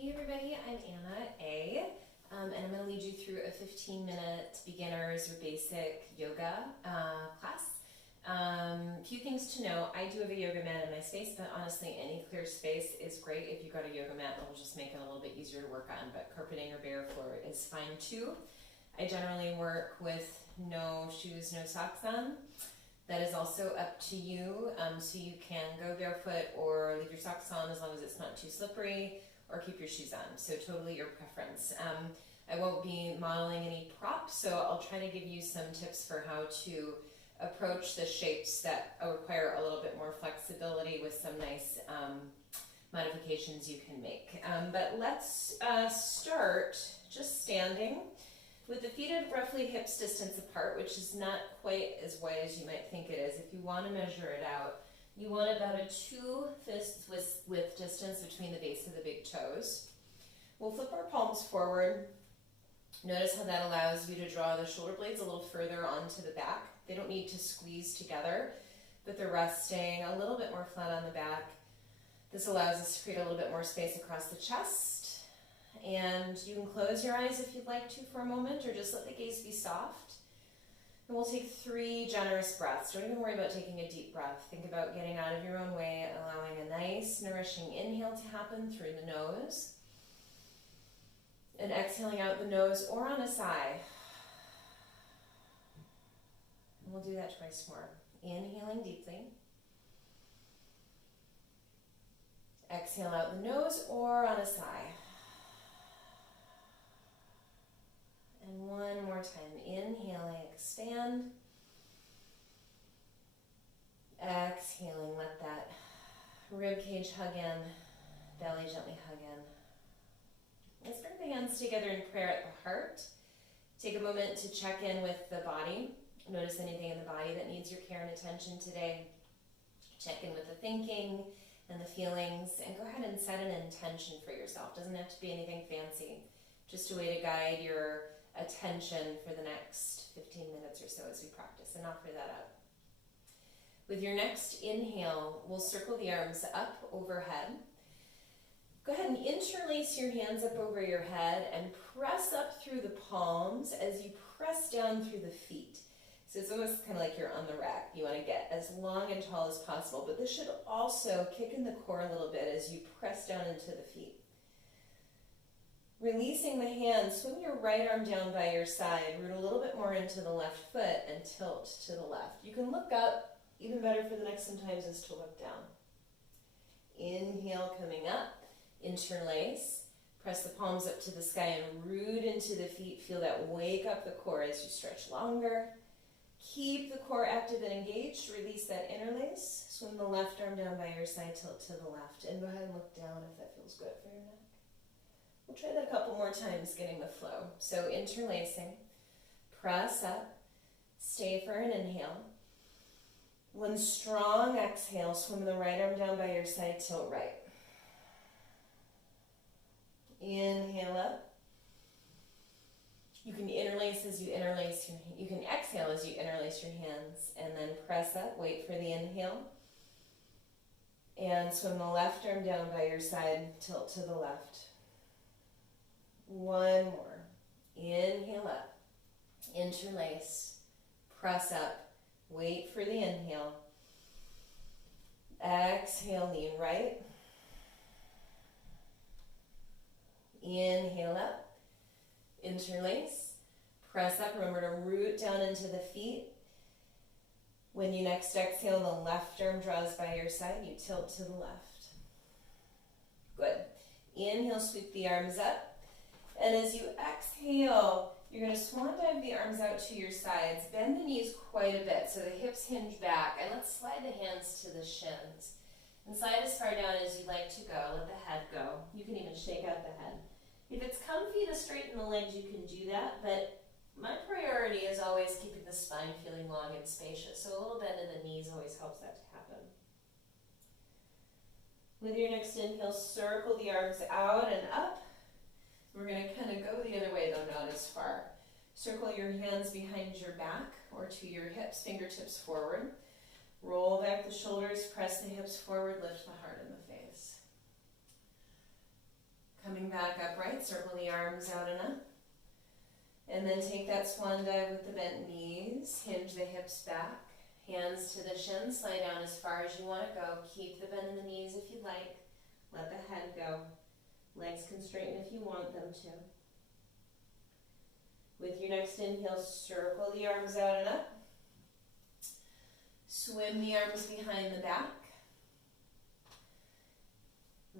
Hey everybody, I'm Anna A. And I'm going to lead you through a 15-minute beginners or basic yoga class. A few things to know. I do have a yoga mat in my space, but honestly any clear space is great. If you've got a yoga mat, it'll just make it a little bit easier to work on, but carpeting or bare floor is fine too. I generally work with no shoes, no socks on. That is also up to you, so you can go barefoot or leave your socks on as long as it's not too slippery, or keep your shoes on, so totally your preference. I won't be modeling any props, so I'll try to give you some tips for how to approach the shapes that require a little bit more flexibility with some nice modifications you can make. But let's start just standing with the feet at roughly hips distance apart, which is not quite as wide as you might think it is. If you want to measure it out, you want about a 2 fists width distance between the base of the big toes. We'll flip our palms forward. Notice how that allows you to draw the shoulder blades a little further onto the back. They don't need to squeeze together, but they're resting a little bit more flat on the back. This allows us to create a little bit more space across the chest. And you can close your eyes if you'd like to for a moment, or just let the gaze be soft. And we'll take 3 generous breaths. Don't even worry about taking a deep breath. Think about getting out of your own way, allowing a nice, nourishing inhale to happen through the nose. And exhaling out the nose or on a sigh. And we'll do that twice more. Inhaling deeply. Exhale out the nose or on a sigh. And one more time. Inhaling, expand. Exhaling, let that rib cage hug in, belly gently hug in. Let's bring the hands together in prayer at the heart. Take a moment to check in with the body. Notice anything in the body that needs your care and attention today. Check in with the thinking and the feelings, and go ahead and set an intention for yourself. Doesn't have to be anything fancy. Just a way to guide your attention for the next 15 minutes or so as we practice, and offer that up. With your next inhale, we'll circle the arms up overhead. Go ahead and interlace your hands up over your head and press up through the palms as you press down through the feet. So it's almost kind of like you're on the rack. You want to get as long and tall as possible, but this should also kick in the core a little bit as you press down into the feet. Releasing the hands, swing your right arm down by your side, root a little bit more into the left foot and tilt to the left. You can look up. Even better for the next sometimes is to look down. Inhale, coming up, interlace, press the palms up to the sky and root into the feet. Feel that wake up the core as you stretch longer. Keep the core active and engaged. Release that interlace. Swing the left arm down by your side, tilt to the left, and go ahead and look down if that feels good for your neck. We'll try that a couple more times, getting the flow. So interlacing, press up, stay for an inhale. One strong exhale, swim the right arm down by your side, tilt right. Inhale up. You can interlace as you interlace you can exhale as you interlace your hands, and then press up, wait for the inhale. And swim the left arm down by your side, tilt to the left. One more. Inhale up. Interlace. Press up. Wait for the inhale. Exhale, lean right. Inhale up. Interlace. Press up. Remember to root down into the feet. When you next exhale, the left arm draws by your side. You tilt to the left. Good. Inhale, sweep the arms up. And as you exhale, you're going to swan dive the arms out to your sides. Bend the knees quite a bit so the hips hinge back. And let's slide the hands to the shins. And slide as far down as you'd like to go. Let the head go. You can even shake out the head. If it's comfy to straighten the legs, you can do that. But my priority is always keeping the spine feeling long and spacious. So a little bend in the knees always helps that to happen. With your next inhale, circle the arms out and up. We're going to kind of go the other way, though not as far. Circle your hands behind your back or to your hips, fingertips forward. Roll back the shoulders, press the hips forward, lift the heart and the face. Coming back back upright, circle the arms out and up. And then take that swan dive with the bent knees, hinge the hips back, hands to the shins, slide down as far as you want to go. Keep the bend in the knees if you'd like. Let the head go. Legs can straighten if you want them to. With your next inhale, circle the arms out and up. Swim the arms behind the back.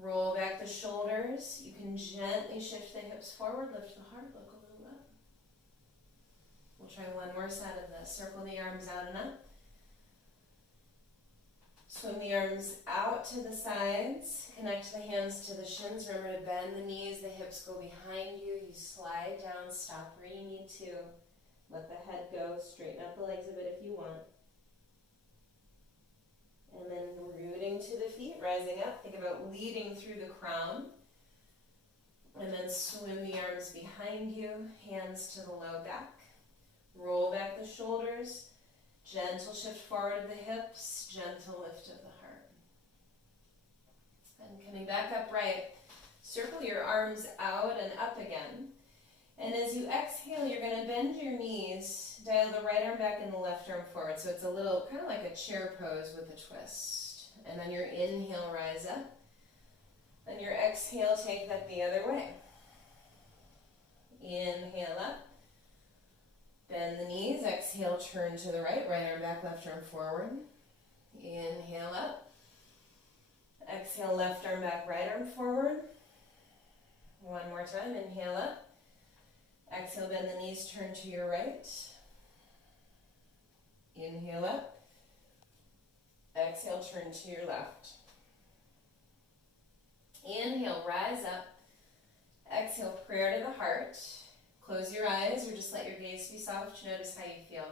Roll back the shoulders. You can gently shift the hips forward, lift the heart, look a little up. We'll try one more side of this. Circle the arms out and up. Swim the arms out to the sides. Connect the hands to the shins. Remember to bend the knees. The hips go behind you. You slide down. Stop where you need to. Let the head go. Straighten up the legs a bit if you want. And then rooting to the feet, rising up. Think about leading through the crown. And then swim the arms behind you. Hands to the low back. Roll back the shoulders. Gentle shift forward of the hips, gentle lift of the heart. And coming back upright, circle your arms out and up again. And as you exhale, you're going to bend your knees, dial the right arm back and the left arm forward. So it's a little, kind of like a chair pose with a twist. And then your inhale, rise up. And your exhale, take that the other way. Inhale up. Bend the knees, exhale, turn to the right, right arm back, left arm forward. Inhale up. Exhale, left arm back, right arm forward. One more time, inhale up. Exhale, bend the knees, turn to your right. Inhale up. Exhale, turn to your left. Inhale, rise up. Exhale, prayer to the heart. Close your eyes or just let your gaze be soft. Notice how you feel.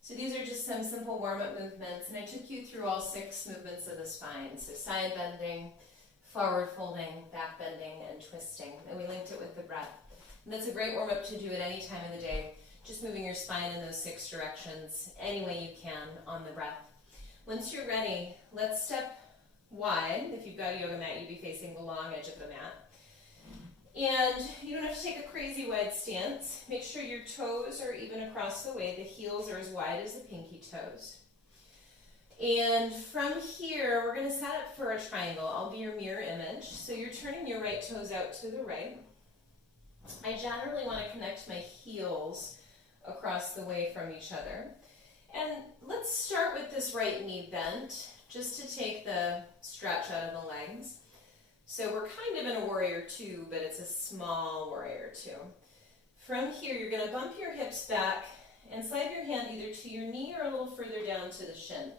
So these are just some simple warm-up movements, and I took you through all 6 movements of the spine. So side bending, forward folding, back bending, and twisting. And we linked it with the breath. And that's a great warm-up to do at any time of the day. Just moving your spine in those 6 directions any way you can on the breath. Once you're ready, let's step wide. If you've got a yoga mat, you'd be facing the long edge of the mat. And you don't have to take a crazy wide stance. Make sure your toes are even across the way. The heels are as wide as the pinky toes. And from here, we're going to set up for a triangle. I'll be your mirror image. So you're turning your right toes out to the right. I generally want to connect my heels across the way from each other. And let's start with this right knee bent, just to take the stretch out of the legs. So we're kind of in a warrior 2, but it's a small warrior 2. From here, you're going to bump your hips back and slide your hand either to your knee or a little further down to the shin.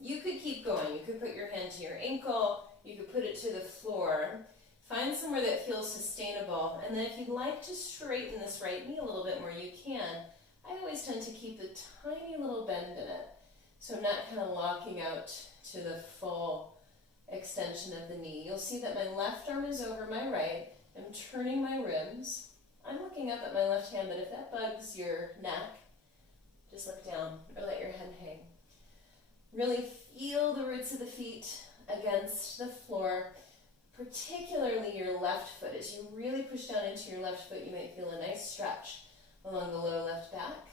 You could keep going. You could put your hand to your ankle. You could put it to the floor. Find somewhere that feels sustainable. And then if you'd like to straighten this right knee a little bit more, you can. I always tend to keep a tiny little bend in it, so I'm not kind of locking out to the full extension of the knee. You'll see that my left arm is over my right. I'm turning my ribs. I'm looking up at my left hand, but if that bugs your neck, just look down or let your head hang. Really feel the roots of the feet against the floor, particularly your left foot. As you really push down into your left foot, you might feel a nice stretch along the lower left back.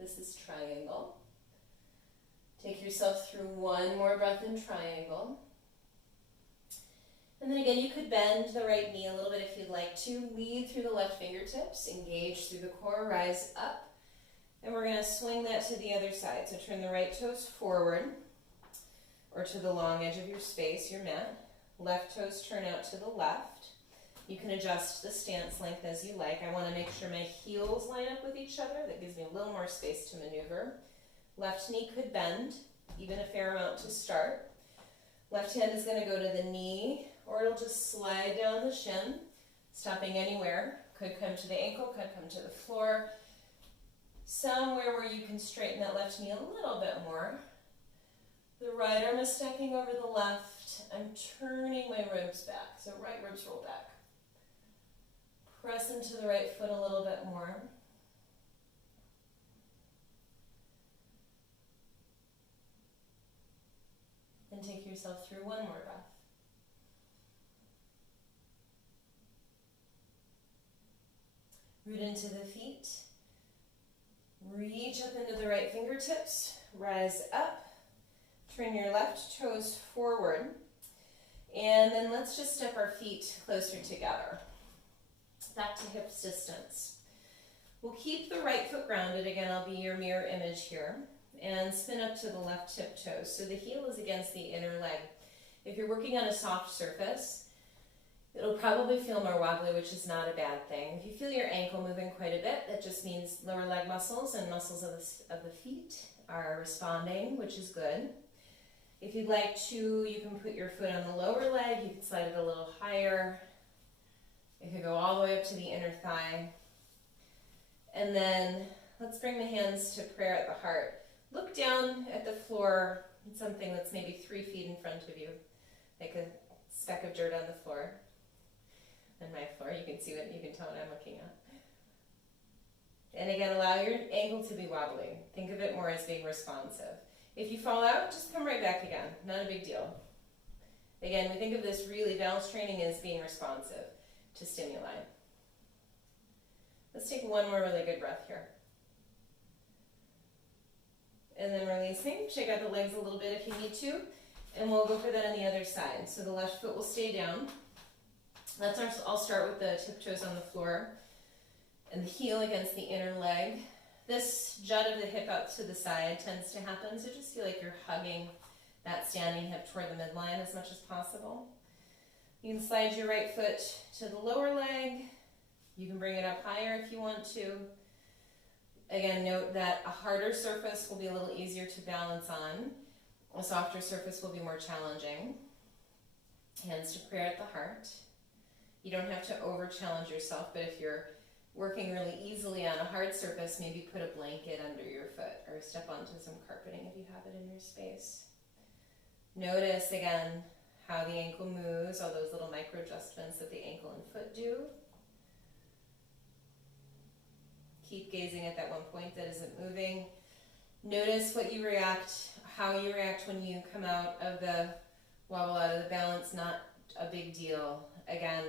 This is triangle. Take yourself through one more breath in triangle. And then again, you could bend the right knee a little bit if you'd like to. Lead through the left fingertips, engage through the core, rise up. And we're going to swing that to the other side. So turn the right toes forward or to the long edge of your space, your mat. Left toes turn out to the left. You can adjust the stance length as you like. I want to make sure my heels line up with each other. That gives me a little more space to maneuver. Left knee could bend, even a fair amount to start. Left hand is going to go to the knee, or it'll just slide down the shin, stopping anywhere. Could come to the ankle, could come to the floor. Somewhere where you can straighten that left knee a little bit more. The right arm is stacking over the left. I'm turning my ribs back, so right ribs roll back. Press into the right foot a little bit more. And take yourself through one more breath. Root into the feet. Reach up into the right fingertips. Rise up. Turn your left toes forward. And then let's just step our feet closer together. Back to hips distance. We'll keep the right foot grounded. Again, I'll be your mirror image here. And spin up to the left tip toes. So the heel is against the inner leg. If you're working on a soft surface, it'll probably feel more wobbly, which is not a bad thing. If you feel your ankle moving quite a bit, that just means lower leg muscles and muscles of the feet are responding, which is good. If you'd like to, you can put your foot on the lower leg. You can slide it a little higher. It could go all the way up to the inner thigh. And then let's bring the hands to prayer at the heart. Look down at the floor, something that's maybe 3 feet in front of you, like a speck of dirt on the floor. On my floor, you can see what, you can tell what I'm looking at. And again, allow your ankle to be wobbly. Think of it more as being responsive. If you fall out, just come right back again. Not a big deal. Again, we think of this really, balance training as being responsive to stimuli. Let's take one more really good breath here. And then releasing. Shake out the legs a little bit if you need to. And we'll go for that on the other side. So the left foot will stay down. I'll start with the tiptoes on the floor and the heel against the inner leg. This jut of the hip out to the side tends to happen, so just feel like you're hugging that standing hip toward the midline as much as possible. You can slide your right foot to the lower leg. You can bring it up higher if you want to. Again, note that a harder surface will be a little easier to balance on. A softer surface will be more challenging. Hands to prayer at the heart. You don't have to over-challenge yourself, but if you're working really easily on a hard surface, maybe put a blanket under your foot or step onto some carpeting if you have it in your space. Notice, again, how the ankle moves, all those little micro adjustments that the ankle and foot do. Keep gazing at that one point that isn't moving. Notice how you react when you come out of the wobble, out of the balance, not a big deal. Again,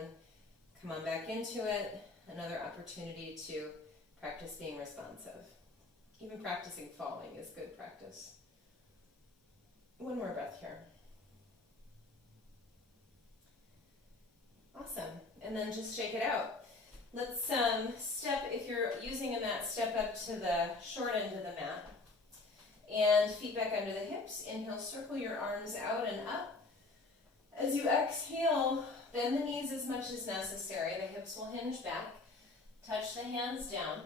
come on back into it. Another opportunity to practice being responsive. Even practicing falling is good practice. One more breath here. Awesome. And then just shake it out. Let's step, if you're using a mat, step up to the short end of the mat. And feet back under the hips. Inhale, circle your arms out and up. As you exhale, bend the knees as much as necessary. The hips will hinge back. Touch the hands down.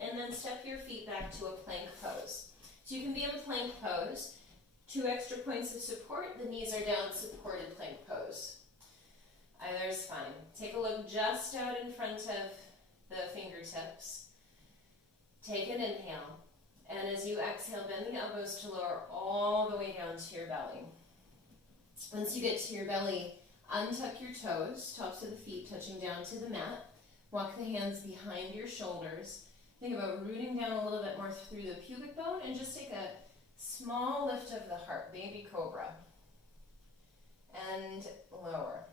And then step your feet back to a plank pose. So you can be in a plank pose. 2 extra points of support. The knees are down, supported plank pose. Either is fine. Take a look just out in front of the fingertips. Take an inhale. And as you exhale, bend the elbows to lower all the way down to your belly. Once you get to your belly, untuck your toes, tops of the feet touching down to the mat. Walk the hands behind your shoulders. Think about rooting down a little bit more through the pubic bone and just take a small lift of the heart, baby cobra. And lower.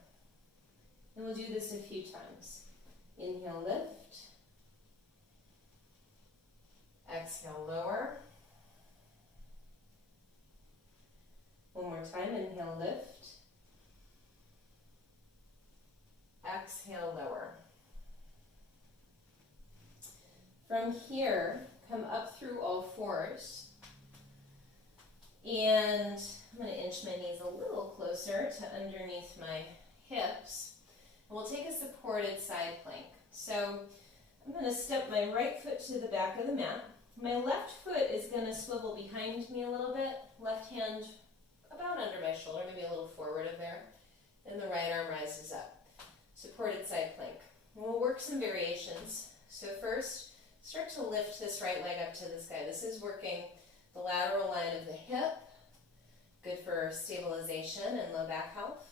And we'll do this a few times. Inhale, lift. Exhale, lower. One more time, inhale, lift. Exhale, lower. From here, come up through all fours. And I'm going to inch my knees a little closer to underneath my hips. And we'll take a supported side plank. So I'm going to step my right foot to the back of the mat. My left foot is going to swivel behind me a little bit. Left hand about under my shoulder, maybe a little forward of there. And the right arm rises up. Supported side plank. And we'll work some variations. So first, start to lift this right leg up to the sky. This is working the lateral line of the hip. Good for stabilization and low back health.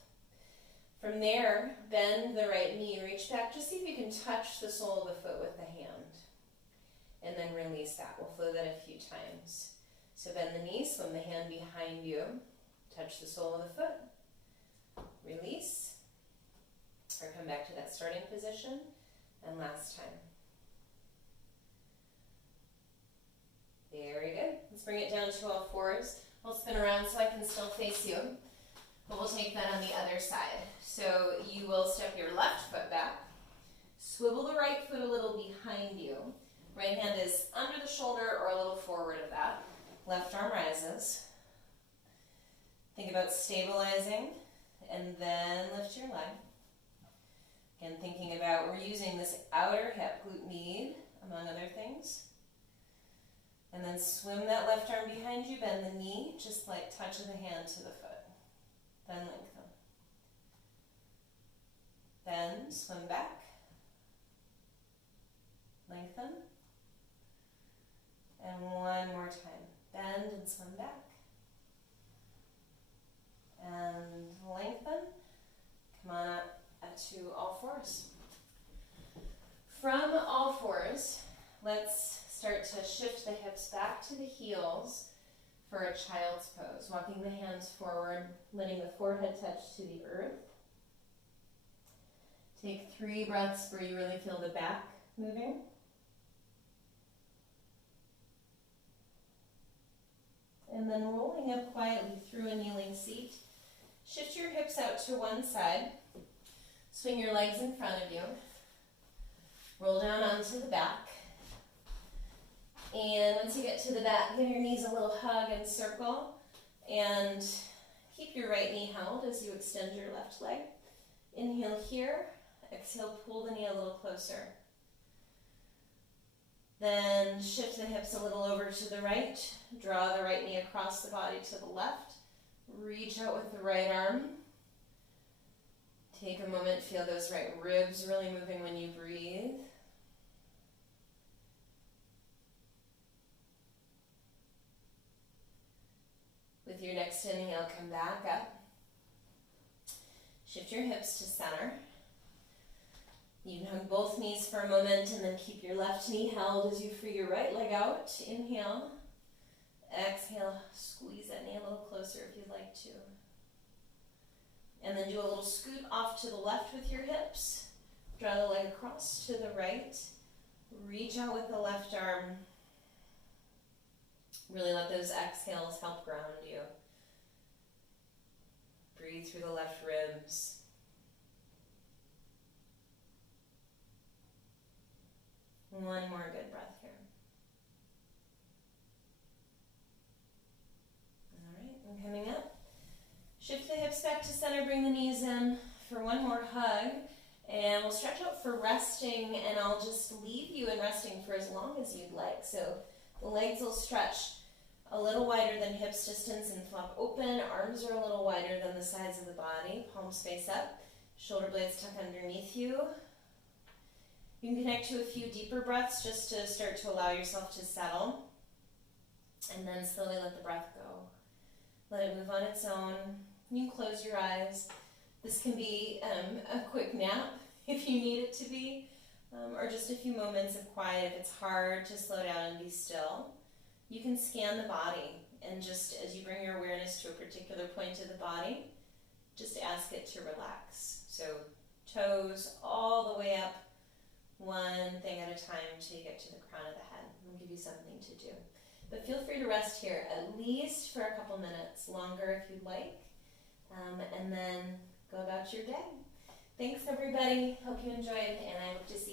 From there, bend the right knee, reach back. Just see if you can touch the sole of the foot with the hand. And then release that. We'll flow that a few times. So bend the knee, swim the hand behind you. Touch the sole of the foot. Release. Or come back to that starting position. And last time. bring it down to all fours. I'll spin around so I can still face you, but we'll take that on the other side. So you will step your left foot back, swivel the right foot a little behind you. Right hand is under the shoulder or a little forward of that. Left arm rises. Think about stabilizing and then lift your leg. Again, thinking about we're using this outer hip, glute med, among other things. And then swim that left arm behind you, bend the knee, just like touch of the hand to the foot. Then lengthen. Bend, swim back. Lengthen. And one more time. Bend and swim back. And lengthen. Come on up to all fours. From all fours, let's start to shift the hips back to the heels for a child's pose. Walking the hands forward, letting the forehead touch to the earth. Take 3 breaths where you really feel the back moving. And then rolling up quietly through a kneeling seat. Shift your hips out to one side. Swing your legs in front of you. Roll down onto the back. And once you get to the back, give your knees a little hug and circle. And keep your right knee held as you extend your left leg. Inhale here. Exhale, pull the knee a little closer. Then shift the hips a little over to the right. Draw the right knee across the body to the left. Reach out with the right arm. Take a moment, feel those right ribs really moving when you breathe. With your next inhale, come back up. Shift your hips to center. You can hug both knees for a moment and then keep your left knee held as you free your right leg out. Inhale. Exhale, squeeze that knee a little closer if you'd like to. And then do a little scoot off to the left with your hips. Draw the leg across to the right. Reach out with the left arm. Really let those exhales help ground you. Breathe through the left ribs. One more good breath here. All right, and coming up. Shift the hips back to center, bring the knees in for one more hug. And we'll stretch out for resting, and I'll just leave you in resting for as long as you'd like. So the legs will stretch a little wider than hips distance and flop open. Arms are a little wider than the sides of the body. Palms face up. Shoulder blades tuck underneath you. You can connect to a few deeper breaths just to start to allow yourself to settle. And then slowly let the breath go. Let it move on its own. You can close your eyes. This can be a quick nap if you need it to be, or just a few moments of quiet if it's hard to slow down and be still. You can scan the body, and just as you bring your awareness to a particular point of the body, just ask it to relax. So toes all the way up, one thing at a time until you get to the crown of the head. We'll give you something to do. But feel free to rest here at least for a couple minutes, longer if you'd like, and then go about your day. Thanks everybody. Hope you enjoyed, and I hope to see you